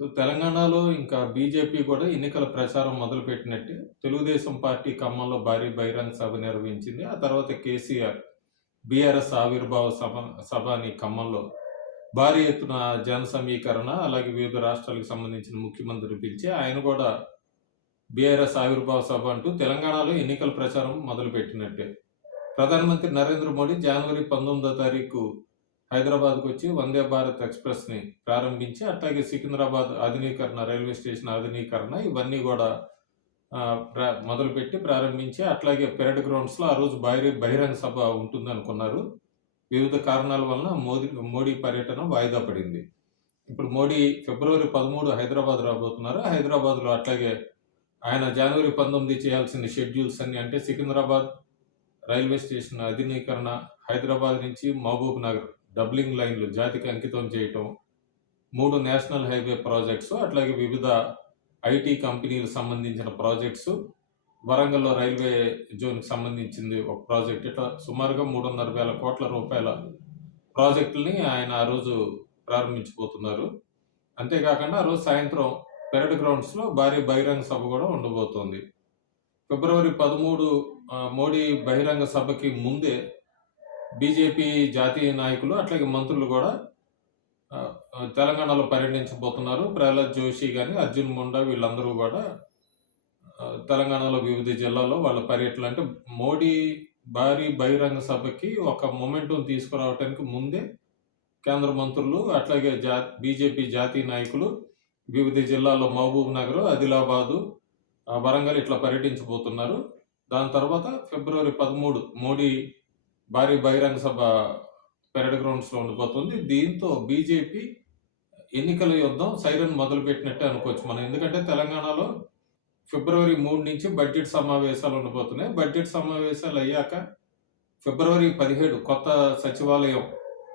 So, తెలంగాణలో ఇంకా BJP కూడా ఎన్నికల ప్రచారం మొదలుపెట్టినట్టే. తెలుగుదేశం పార్టీ ఖమ్మంలో భారీ బహిరంగ సభ నిర్వహించింది. ఆ తర్వాత కేసీఆర్ బీఆర్ఎస్ ఆవిర్భావ సభ అని ఖమ్మంలో భారీ ఎత్తున జన సమీకరణ, అలాగే వివిధ రాష్ట్రాలకు సంబంధించిన ముఖ్యమంత్రిని పిలిచి ఆయన కూడా బీఆర్ఎస్ ఆవిర్భావ సభ అంటూ తెలంగాణలో ఎన్నికల ప్రచారం మొదలుపెట్టినట్టే. ప్రధానమంత్రి నరేంద్ర మోడీ జనవరి 19వ తారీఖు హైదరాబాద్‌కు వచ్చి వందే భారత్ ఎక్స్‌ప్రెస్‌ని ప్రారంభించి, అట్లాగే సికింద్రాబాద్ ఆధునీకరణ, రైల్వే స్టేషన్ ఆధునీకరణ ఇవన్నీ గూడా మొదలుపెట్టి ప్రారంభించి, అట్లాగే పెరేడ్ గ్రౌండ్స్‌లో ఆ రోజు భారీ బహిరంగ సభ ఉంటుందనుకున్నారు. వివిధ కారణాల వలన మోడీ పర్యటన వాయిదా పడింది. ఇప్పుడు మోడీ ఫిబ్రవరి 13 హైదరాబాద్ రాబోతున్నారు. హైదరాబాద్‌లో అట్లాగే ఆయన జనవరి 19 చేయాల్సిన షెడ్యూల్స్ అన్నీ, అంటే సికింద్రాబాద్ రైల్వే స్టేషన్ ఆధునీకరణ, హైదరాబాద్ నుంచి మహబూబ్ నగర్ డబ్లింగ్ లైన్‌లు జాతికి అంకితం చేయటం, 3 నేషనల్ హైవే ప్రాజెక్ట్స్, అట్లాగే వివిధ ఐటీ కంపెనీలకు సంబంధించిన ప్రాజెక్ట్స్, వరంగల్‌లో రైల్వే జోన్‌కి సంబంధించింది ఒక ప్రాజెక్ట్, ఇట్లా సుమారుగా 3,500,000 కోట్ల రూపాయల ప్రాజెక్టుల్ని ఆయన ఆ రోజు ప్రారంభించబోతున్నారు. అంతేకాకుండా ఆ రోజు సాయంత్రం పెరేడ్ గ్రౌండ్స్‌లో భారీ బహిరంగ సభ కూడా ఉండబోతోంది. ఫిబ్రవరి 13 మోడీ బహిరంగ సభకి ముందే బీజేపీ జాతీయ నాయకులు, అట్లాగే మంత్రులు కూడా తెలంగాణలో పర్యటించబోతున్నారు. ప్రహ్లాద్ జోషి గాని, అర్జున్ ముండా వీళ్ళందరూ కూడా తెలంగాణలో వివిధ జిల్లాల్లో వాళ్ళ పర్యటనలు, అంటే మోడీ భారీ బహిరంగ సభకి ఒక మొమెంటం తీసుకురావటానికి ముందే కేంద్ర మంత్రులు, అట్లాగే బీజేపీ జాతీయ నాయకులు వివిధ జిల్లాల్లో మహబూబ్ నగర్, ఆదిలాబాదు, వరంగల్ ఇట్లా పర్యటించబోతున్నారు. దాని తర్వాత ఫిబ్రవరి 13 మోడీ భారీ బహిరంగ సభ పెరేడ్ గ్రౌండ్స్‌లో ఉండబోతుంది. దీంతో బీజేపీ ఎన్నికల యుద్ధం సైరన్ మొదలుపెట్టినట్టే అనుకోవచ్చు మనం. ఎందుకంటే తెలంగాణలో ఫిబ్రవరి 3 నుంచి బడ్జెట్ సమావేశాలు ఉండబోతున్నాయి. బడ్జెట్ సమావేశాలు అయ్యాక ఫిబ్రవరి 17 కొత్త సచివాలయం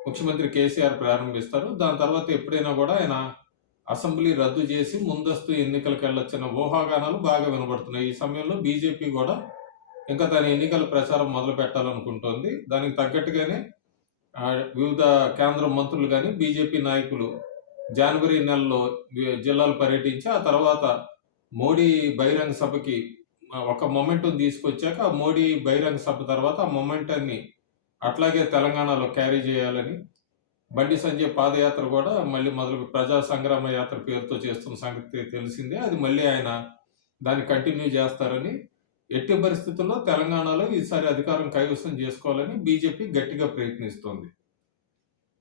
ముఖ్యమంత్రి కేసీఆర్ ప్రారంభిస్తారు. దాని తర్వాత ఎప్పుడైనా కూడా ఆయన అసెంబ్లీ రద్దు చేసి ముందస్తు ఎన్నికలకెళ్ళొచ్చన్న ఊహాగానాలు బాగా వినబడుతున్నాయి. ఈ సమయంలో బీజేపీ కూడా ఇంకా తన ఎన్నికల ప్రచారం మొదలుపెట్టాలనుకుంటోంది. దానికి తగ్గట్టుగానే వివిధ కేంద్ర మంత్రులు గాని, బీజేపీ నాయకులు జనవరి నెలలో జిల్లాలు పర్యటించి, ఆ తర్వాత మోడీ బహిరంగ సభకి ఒక మొమెంటం తీసుకొచ్చాక, మోడీ బహిరంగ సభ తర్వాత ఆ మొమెంటాన్ని అట్లాగే తెలంగాణలో క్యారీ చేయాలని బండి సంజయ్ పాదయాత్ర కూడా మళ్ళీ ప్రజా సంగ్రామ యాత్ర పేరుతో చేస్తున్న సంగతి తెలిసిందే. అది మళ్ళీ ఆయన దాన్ని కంటిన్యూ చేస్తారని, ఎట్టి పరిస్థితుల్లో తెలంగాణలో ఈసారి అధికారం కైవసం చేసుకోవాలని బీజేపీ గట్టిగా ప్రయత్నిస్తోంది.